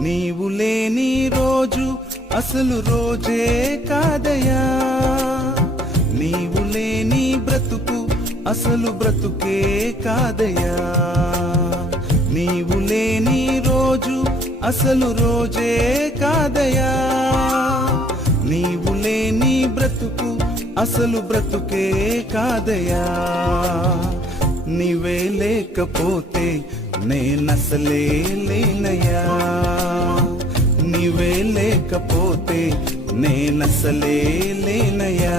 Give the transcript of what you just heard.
నీవు లేని రోజు అసలు రోజే కాదయా, నీవు లేని బ్రతుకు అసలు బ్రతుకే కాదయా, నీవు లేని రోజు అసలు రోజే కాదయా, నీవు లేని బ్రతుకు అసలు బ్రతుకే కాదయా. నీవే లేకపోతే నేనసలే లేనయ్యా, నీవే లేకపోతే నేనసలే లేనయ్యా.